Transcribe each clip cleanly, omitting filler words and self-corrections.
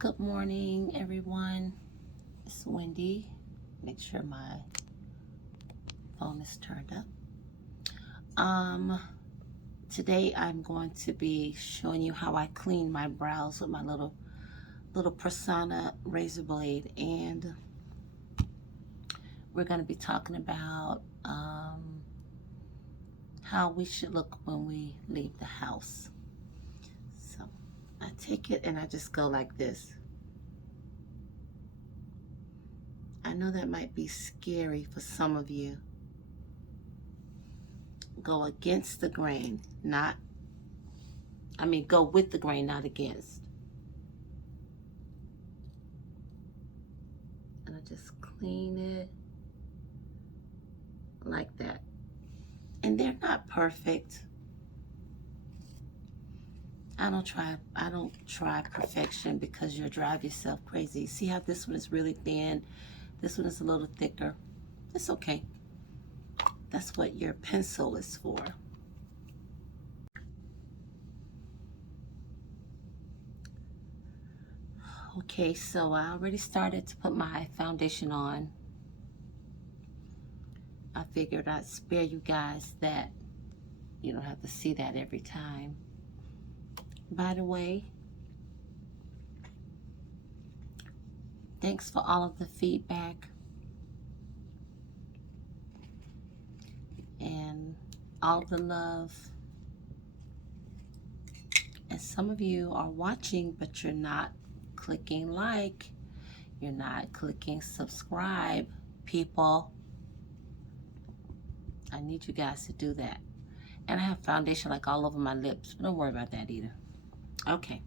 Good morning, everyone. It's Wendy. Make sure my phone is turned up. Today I'm going to be showing you how I clean my brows with my little Personna razor blade, and we're going to be talking about how we should look when we leave the house. So I take it and I just go like this. I know that might be scary for some of you. Go against the grain, go with the grain, not against. And I just clean it like that. And they're not perfect. I don't try perfection because you'll drive yourself crazy. See how this one is really thin? This one is a little thicker. It's okay. That's what your pencil is for. Okay, so I already started to put my foundation on. I figured I'd spare you guys that. You don't have to see that every time. By the way, thanks for all of the feedback and all the love. And some of you are watching, but you're not clicking like, you're not clicking subscribe. People, I need you guys to do that. And I have foundation like all over my lips, but don't worry about that either. Okay.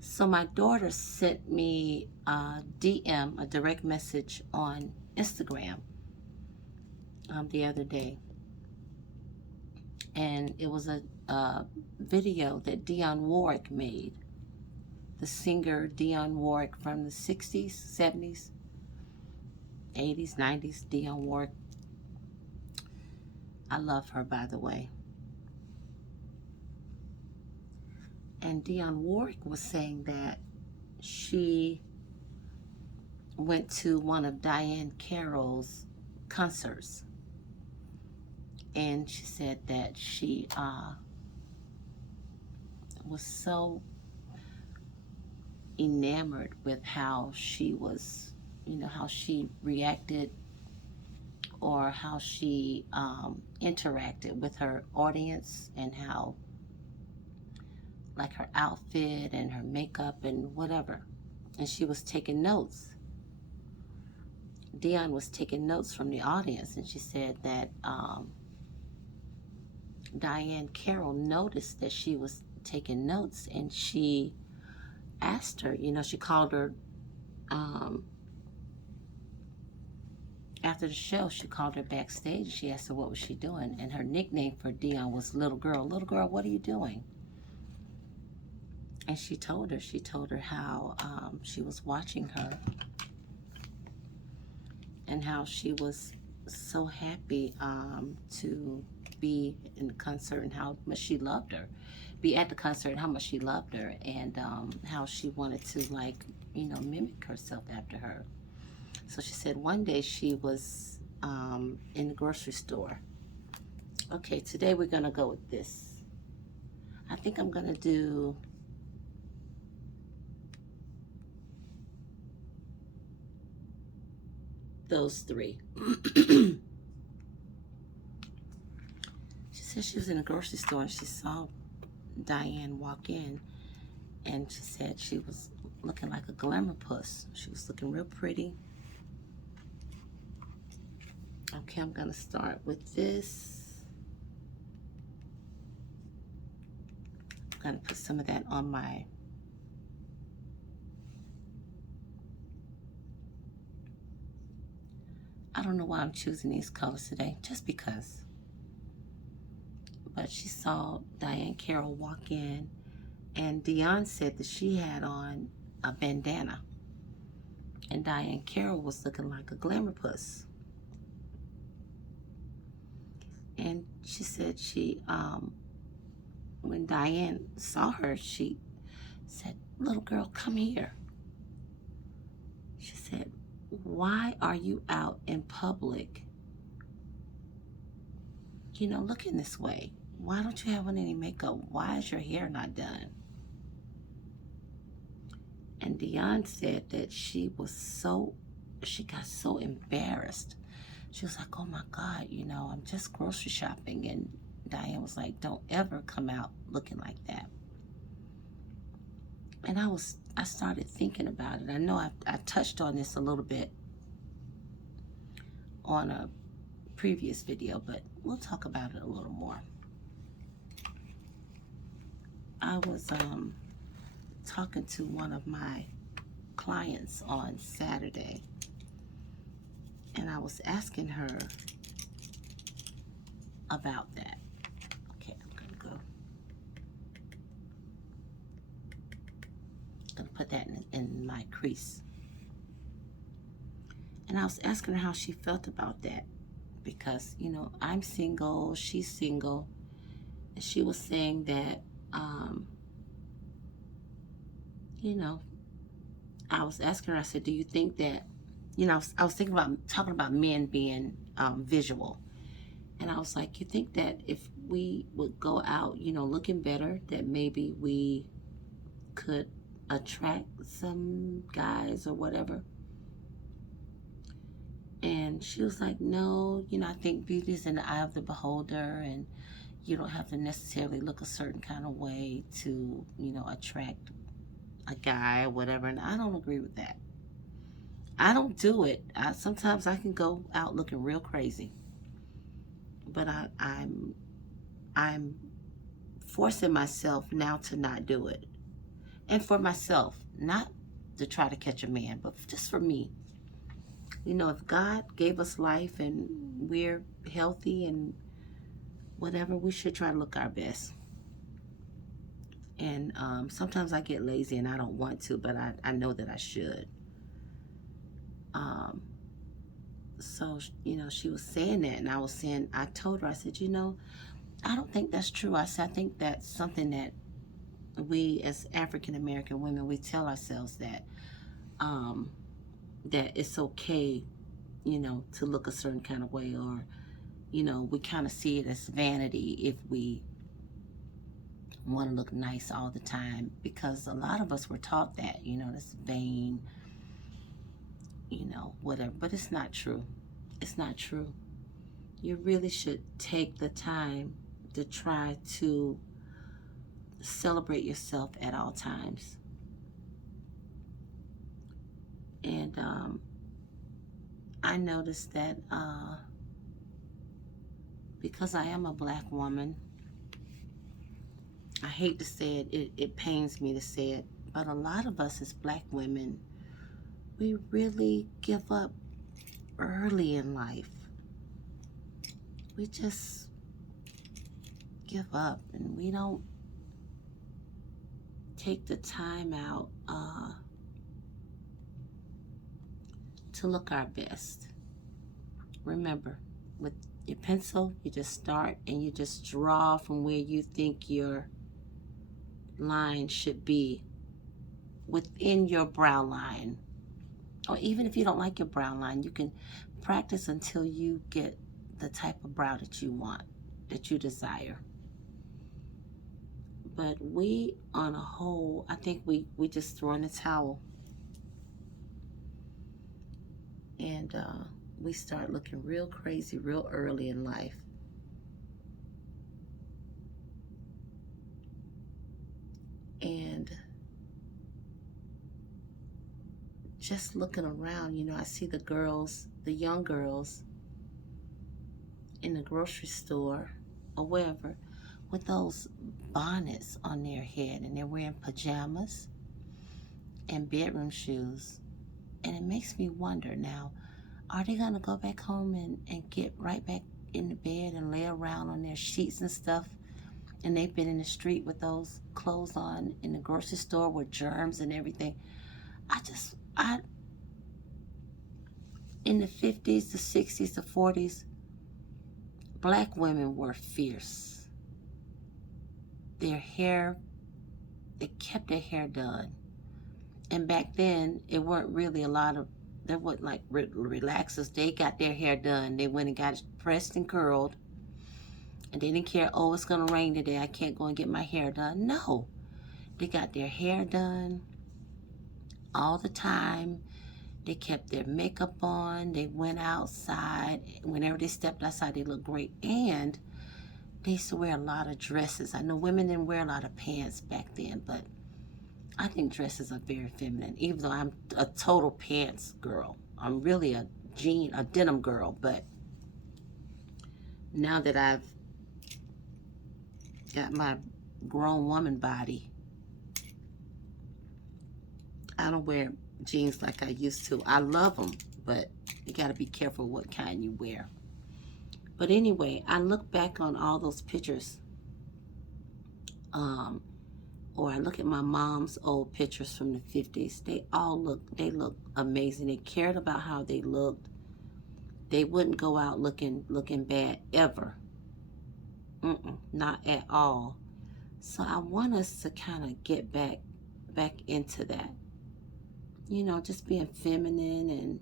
So my daughter sent me a DM, a direct message on Instagram the other day. And it was a video that Dionne Warwick made. The singer Dionne Warwick from the 60s, 70s, 80s, 90s, Dionne Warwick. I love her, by the way. And Dionne Warwick was saying that she went to one of Diahann Carroll's concerts. And she said that she was so enamored with how she was, how she reacted or how she interacted with her audience, and how, like, her outfit and her makeup and whatever. And she was taking notes. Dionne was taking notes from the audience, and she said that Diahann Carroll noticed that she was taking notes, and she asked her, she called her after the show. She called her backstage. She asked her what was she doing, and her nickname for Dionne was Little Girl. Little Girl, what are you doing? And she told her how she was watching her and how she was so happy to be in the concert, and how much she loved her, be at the concert, and how much she loved her, and how she wanted to, like, mimic herself after her. So she said one day she was in the grocery store. Okay, today we're gonna go with this. I think I'm gonna do those three. She said she was in a grocery store and she saw Diahann walk in, and she said she was looking like a glamour puss. She was looking real pretty. Okay, I'm gonna start with this. I'm gonna put some of that on my I don't know why I'm choosing these colors today, just because. But she saw Diahann Carroll walk in, and Dionne said that she had on a bandana, and Diahann Carroll was looking like a glamour puss. And she said when Diahann saw her, she said, little girl, come here. She said, why are you out in public, looking this way? Why don't you have on any makeup? Why is your hair not done? And Dion said that she got so embarrassed. She was like, oh my God, I'm just grocery shopping. And Diane was like, don't ever come out looking like that. And I started thinking about it. I know I touched on this a little bit on a previous video, but we'll talk about it a little more. I was talking to one of my clients on Saturday, and I was asking her about that. Okay, I'm gonna put that in my crease. And I was asking her how she felt about that, because I'm single, she's single, and she was saying that I was asking her, I said, do you think that, I was thinking about talking about men being visual. And I was like, you think that if we would go out, looking better, that maybe we could attract some guys or whatever? And she was like, no, I think beauty's in the eye of the beholder, and you don't have to necessarily look a certain kind of way to, attract a guy or whatever. And I don't agree with that. I don't do it. Sometimes I can go out looking real crazy, but I'm forcing myself now to not do it, and for myself, not to try to catch a man, but just for me. If God gave us life and we're healthy and whatever, we should try to look our best. And sometimes I get lazy and I don't want to, but I know that I should. So, she was saying that, and I told her, I said, I don't think that's true. I said, I think that's something that we as African American women, we tell ourselves that it's okay, to look a certain kind of way, or, we kind of see it as vanity if we want to look nice all the time, because a lot of us were taught that, that's vain, whatever. But it's not true. It's not true. You really should take the time to try to celebrate yourself at all times. And I noticed that because I am a black woman, I hate to say it, it pains me to say it, but a lot of us as black women, we really give up early in life. We just give up, and we don't take the time out to look our best. Remember, with your pencil, you just start and you just draw from where you think your line should be within your brow line. Or even if you don't like your brow line, you can practice until you get the type of brow that you want, that you desire. But we, on a whole, I think we just throw in the towel. And we start looking real crazy real early in life. And just looking around, I see the girls, the young girls in the grocery store or wherever, with those bonnets on their head, and they're wearing pajamas and bedroom shoes. And it makes me wonder now, are they gonna go back home and get right back in the bed and lay around on their sheets and stuff? And they've been in the street with those clothes on in the grocery store with germs and everything. In the 50s, the 60s, the 40s, black women were fierce. Their hair, they kept their hair done. And back then, it weren't really a lot of, there wasn't like relaxers. They got their hair done. They went and got it pressed and curled. And they didn't care, oh, it's going to rain today. I can't go and get my hair done. No. They got their hair done all the time. They kept their makeup on. They went outside. Whenever they stepped outside, they looked great. And they used to wear a lot of dresses. I know women didn't wear a lot of pants back then, but I think dresses are very feminine, even though I'm a total pants girl. I'm really a denim girl, but now that I've got my grown woman body, I don't wear jeans like I used to. I love them, but you got to be careful what kind you wear. But anyway, I look back on all those pictures, or I look at my mom's old pictures from the 50s. They look amazing. They cared about how they looked. They wouldn't go out looking bad ever. Not at all. So I want us to kind of get back into that. You know, just being feminine and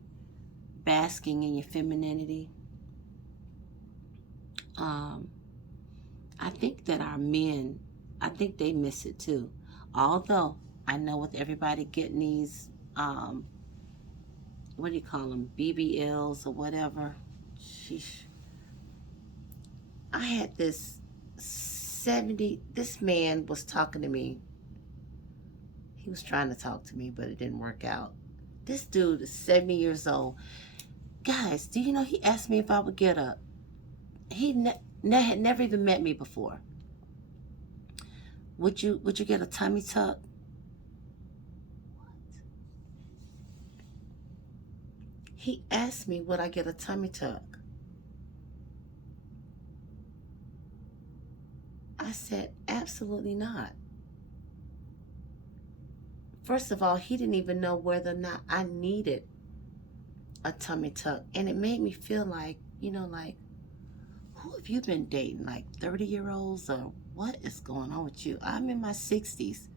basking in your femininity. I think that our men, I think they miss it too. Although I know with everybody getting these, what do you call them, BBLs or whatever. Sheesh. I had this this man was talking to me. He was trying to talk to me, but it didn't work out. This dude is 70 years old. Guys, do you know he asked me if I would get up? He had never even met me before. Would you get a tummy tuck? He asked me, would I get a tummy tuck? I said, absolutely not. First of all, he didn't even know whether or not I needed a tummy tuck. And it made me feel like, you know, like, who have you been dating? Like 30-year-olds, or what is going on with you? I'm in my 60s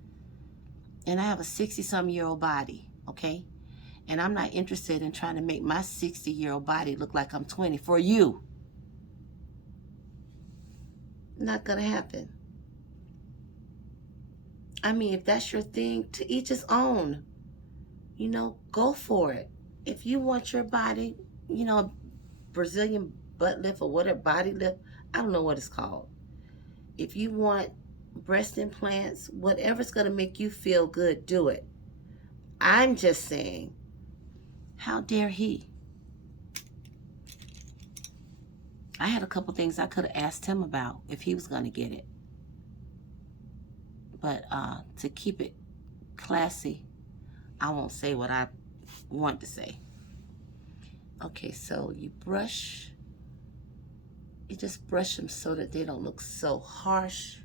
and I have a 60-some-year-old body, okay? And I'm not interested in trying to make my 60-year-old body look like I'm 20 for you. Not gonna happen. I mean, if that's your thing, to each his own. You know, go for it. If you want your body, you know, Brazilian butt lift or whatever, body lift, I don't know what it's called. If you want breast implants, whatever's going to make you feel good, do it. I'm just saying, how dare he? I had a couple things I could have asked him about if he was going to get it. But to keep it classy, I won't say what I want to say. Okay, so you just brush them so that they don't look so harsh.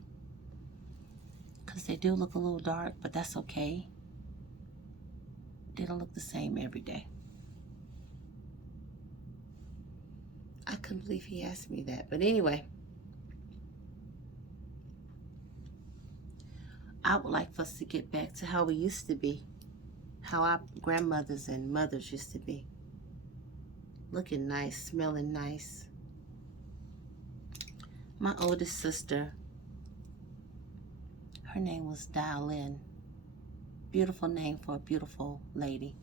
Because they do look a little dark, but that's okay. They don't look the same every day. I couldn't believe he asked me that. But anyway, I would like for us to get back to how we used to be. How our grandmothers and mothers used to be. Looking nice, smelling nice. My oldest sister, her name was Dial-In. Beautiful name for a beautiful lady.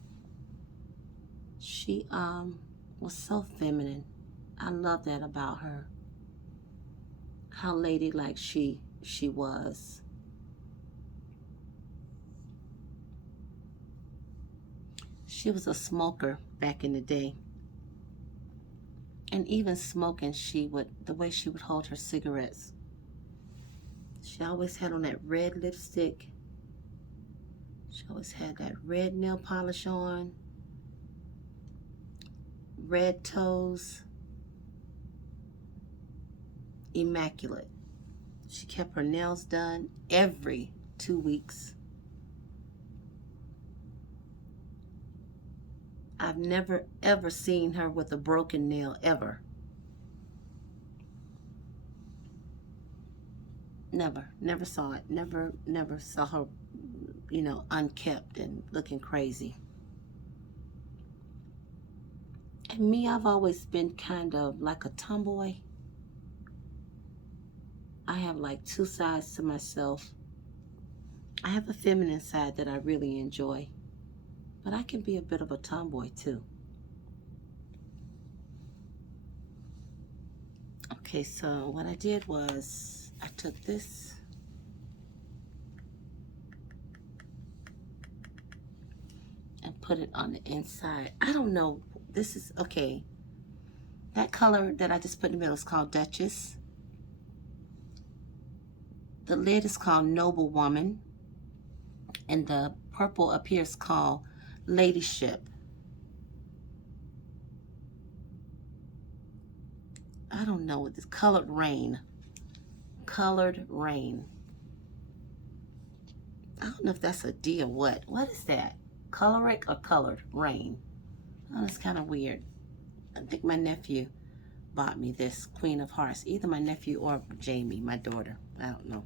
She was so feminine. I love that about her. How ladylike she was. She was a smoker back in the day. And even smoking, the way she would hold her cigarettes. She always had on that red lipstick. She always had that red nail polish on. Red toes. Immaculate. She kept her nails done every 2 weeks. I've never ever seen her with a broken nail, ever. Never saw it. Never saw her you know, unkept and looking crazy. And me, I've always been kind of like a tomboy. I have like two sides to myself. I have a feminine side that I really enjoy, but I can be a bit of a tomboy too. Okay, so what I did was I took this and put it on the inside. I don't know. This is okay. That color that I just put in the middle is called Duchess. The lid is called Noble Woman. And the purple up here is called Ladyship. I don't know what this Colored Rain. Colored Rain. I don't know if that's a D or what. What is that? Coloric or Colored Rain? Oh, that's kind of weird. I think my nephew bought me this Queen of Hearts. Either my nephew or Jamie, my daughter. I don't know.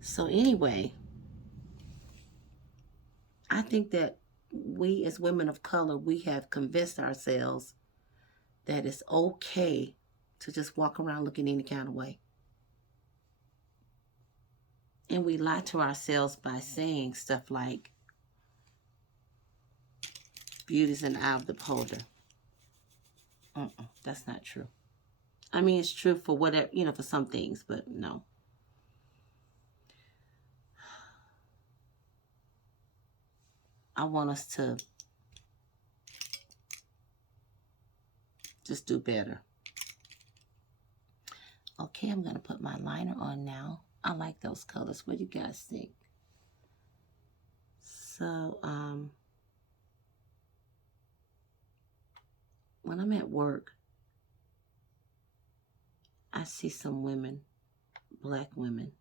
So anyway, I think that we as women of color, we have convinced ourselves that it's okay to just walk around looking any kind of way. And we lie to ourselves by saying stuff like, beauty's in the eye of the beholder. That's not true. I mean, it's true for whatever, you know, for some things, but no. I want us to just do better. Okay, I'm going to put my liner on now. I like those colors. What do you guys think? So, when I'm at work, I see some women, black women,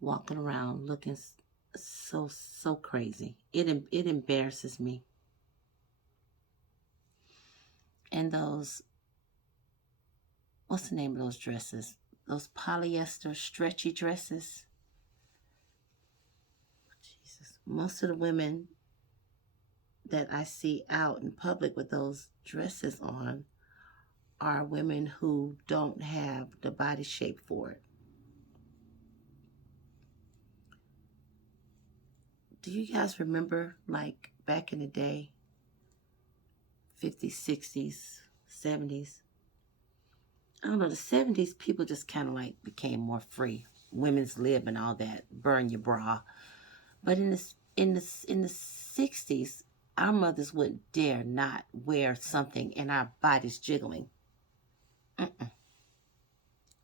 walking around looking so crazy. It embarrasses me. And those, what's the name of those dresses? Those polyester stretchy dresses. Jesus. Most of the women that I see out in public with those dresses on are women who don't have the body shape for it. Do you guys remember, like, back in the day, 50s, 60s, 70s? I don't know, the 70s, people just kind of like became more free. Women's lib and all that, burn your bra. But in the 60s, our mothers would dare not wear something and our bodies jiggling.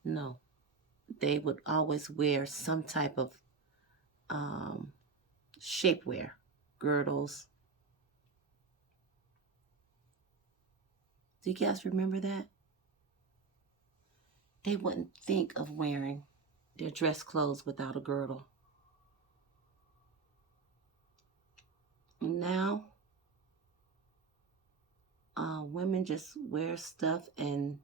No. They would always wear some type of shapewear, girdles. Do you guys remember that? They wouldn't think of wearing their dress clothes without a girdle. Now, women just wear stuff and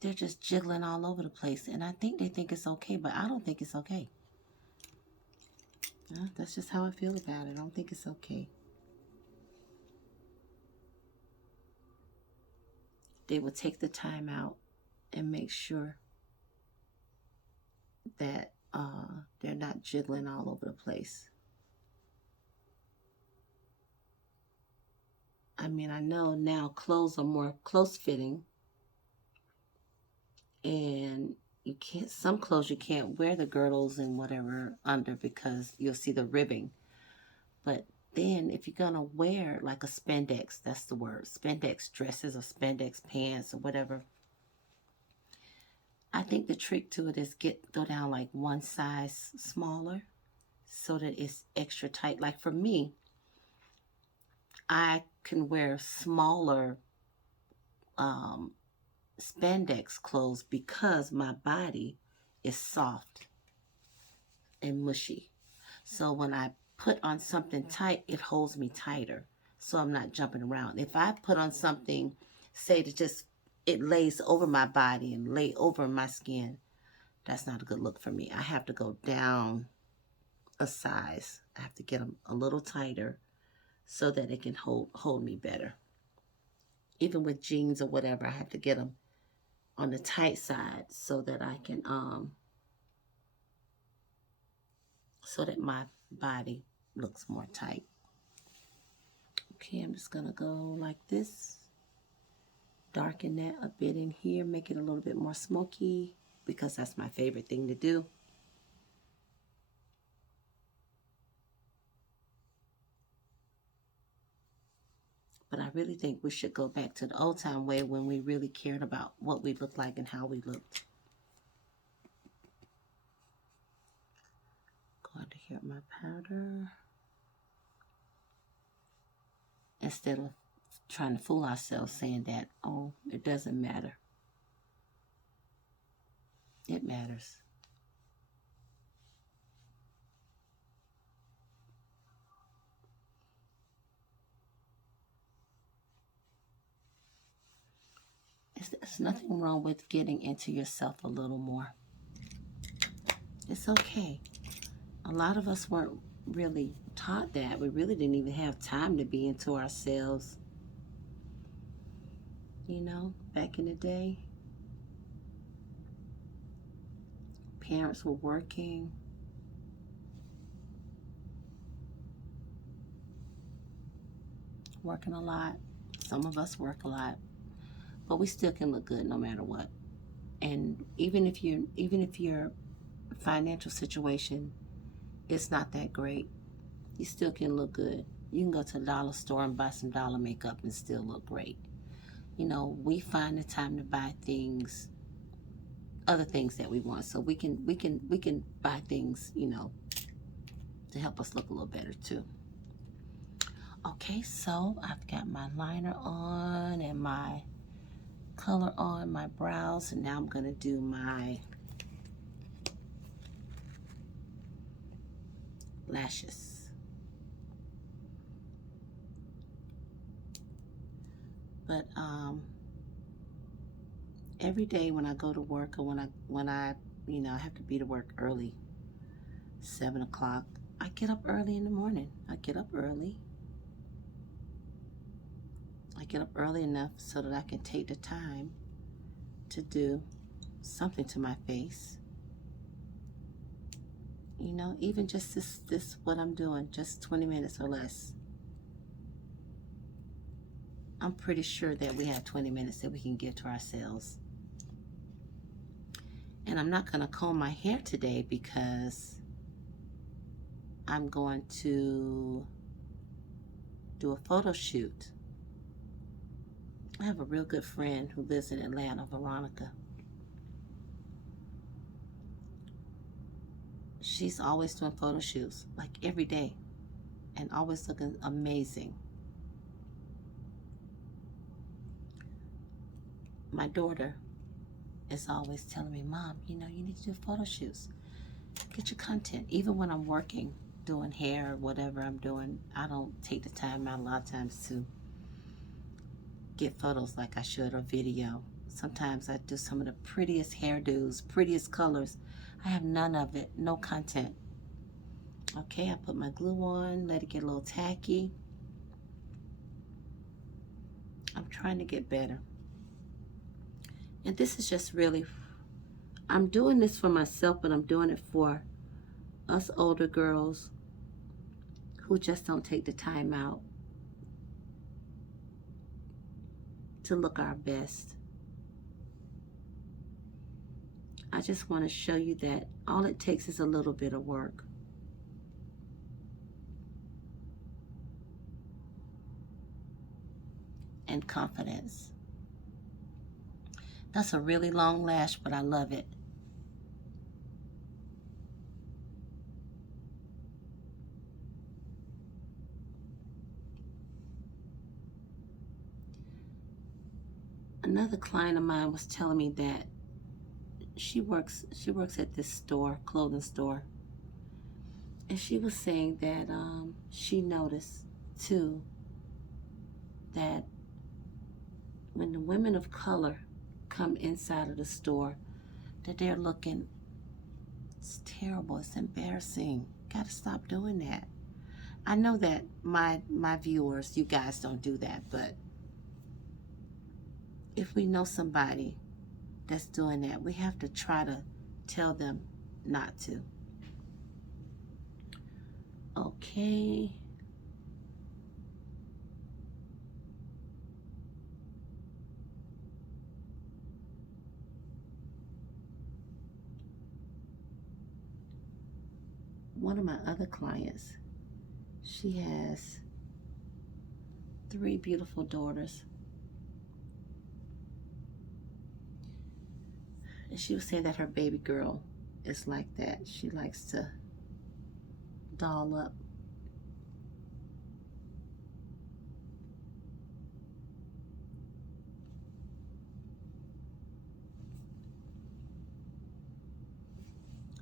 they're just jiggling all over the place. And I think they think it's okay, but I don't think it's okay. That's just how I feel about it. I don't think it's okay. They will take the time out and make sure that they're not jiggling all over the place. I mean, I know now clothes are more close fitting, and you can't, some clothes you can't wear the girdles and whatever under because you'll see the ribbing. But then if you're gonna wear like a spandex, that's the word, spandex dresses or spandex pants or whatever, I think the trick to it is go down like one size smaller so that it's extra tight. Like for me, I can wear smaller spandex clothes because my body is soft and mushy. So when I put on something tight, it holds me tighter. So I'm not jumping around. If I put on something, say to just it lays over my body and lay over my skin. That's not a good look for me. I have to go down a size. I have to get them a little tighter so that it can hold me better. Even with jeans or whatever, I have to get them on the tight side so that I can so that my body looks more tight. Okay, I'm just gonna go like this. Darken that a bit in here, make it a little bit more smoky because that's my favorite thing to do. But I really think we should go back to the old time way when we really cared about what we looked like and how we looked. Going to here my powder. Instead of trying to fool ourselves saying that, oh, it doesn't matter. It matters. There's nothing wrong with getting into yourself a little more. It's okay. A lot of us weren't really taught that. We really didn't even have time to be into ourselves. You know, back in the day, parents were working. Working a lot. Some of us work a lot. But we still can look good no matter what. And even if your financial situation is not that great, you still can look good. You can go to the dollar store and buy some dollar makeup and still look great. You know, we find the time to buy things, other things that we want. So we can buy things, you know, to help us look a little better too. Okay, so I've got my liner on and my color on my brows, and now I'm going to do my lashes. But every day when I go to work, or when I you know, I have to be to work early, 7 o'clock, I get up early in the morning. I get up early enough so that I can take the time to do something to my face. You know, even just this what I'm doing, just 20 minutes or less. I'm pretty sure that we have 20 minutes that we can give to ourselves. And I'm not going to comb my hair today because I'm going to do a photo shoot. I have a real good friend who lives in Atlanta, Veronica. She's always doing photo shoots, like every day, and always looking amazing. My daughter is always telling me, Mom, you know, you need to do photo shoots. Get your content. Even when I'm working, doing hair or whatever I'm doing, I don't take the time out a lot of times to get photos like I should, or video. Sometimes I do some of the prettiest hairdos, prettiest colors. I have none of it, no content. Okay, I put my glue on, let it get a little tacky. I'm trying to get better. And this is just really, I'm doing this for myself, but I'm doing it for us older girls who just don't take the time out to look our best. I just want to show you that all it takes is a little bit of work. And confidence. That's a really long lash, but I love it. Another client of mine was telling me that she works at this store, clothing store, and she was saying that she noticed too that when the women of color come inside of the store that they're looking. It's terrible. It's embarrassing. Gotta stop doing that. I know that my viewers, you guys don't do that, but if we know somebody that's doing that, we have to try to tell them not to. Okay. One of my other clients, she has 3 beautiful daughters. And she was saying that her baby girl is like that. She likes to doll up.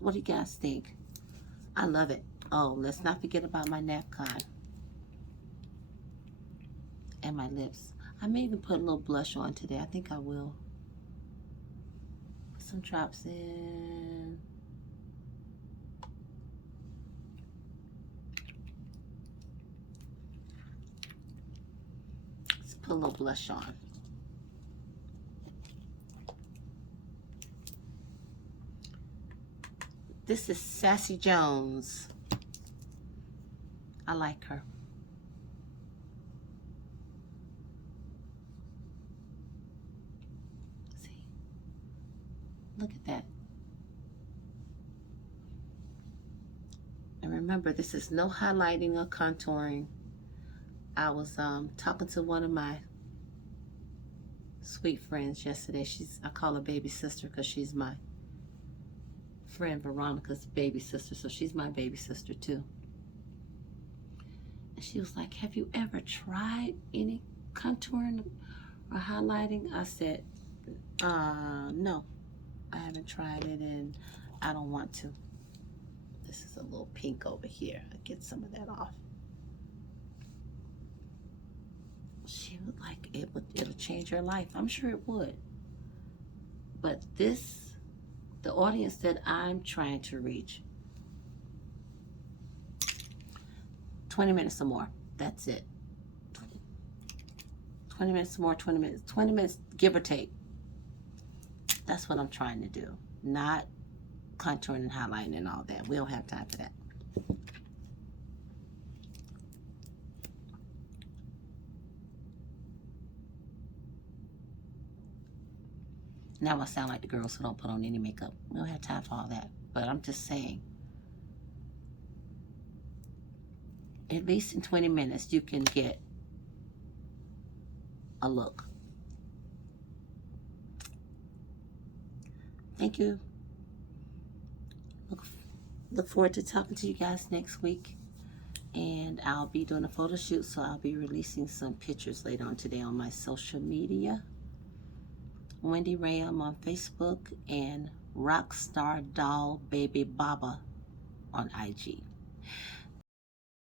What do you guys think? I love it. Oh, let's not forget about my NAPCON and my lips. I may even put a little blush on today. I think I will. Put some drops in. Let's put a little blush on. This is Sassy Jones. I like her. See? Look at that. And remember, this is no highlighting or contouring. I was talking to one of my sweet friends yesterday. I call her baby sister because she's my friend Veronica's baby sister, so she's my baby sister too. And she was like, have you ever tried any contouring or highlighting? I said, no, I haven't tried it and I don't want to. This is a little pink over here. I'll get some of that off. She would like, it'll change her life. I'm sure it would. But the audience that I'm trying to reach, 20 minutes or more. That's it. 20 minutes more, 20 minutes, give or take. That's what I'm trying to do. Not contouring and highlighting and all that. We don't have time for that. Now I sound like the girls who don't put on any makeup. We don't have time for all that. But I'm just saying, at least in 20 minutes, you can get a look. Thank you. Look forward to talking to you guys next week. And I'll be doing a photo shoot, so I'll be releasing some pictures later on today on my social media. Wendy Ram on Facebook and Rockstar Doll Baby Baba on IG.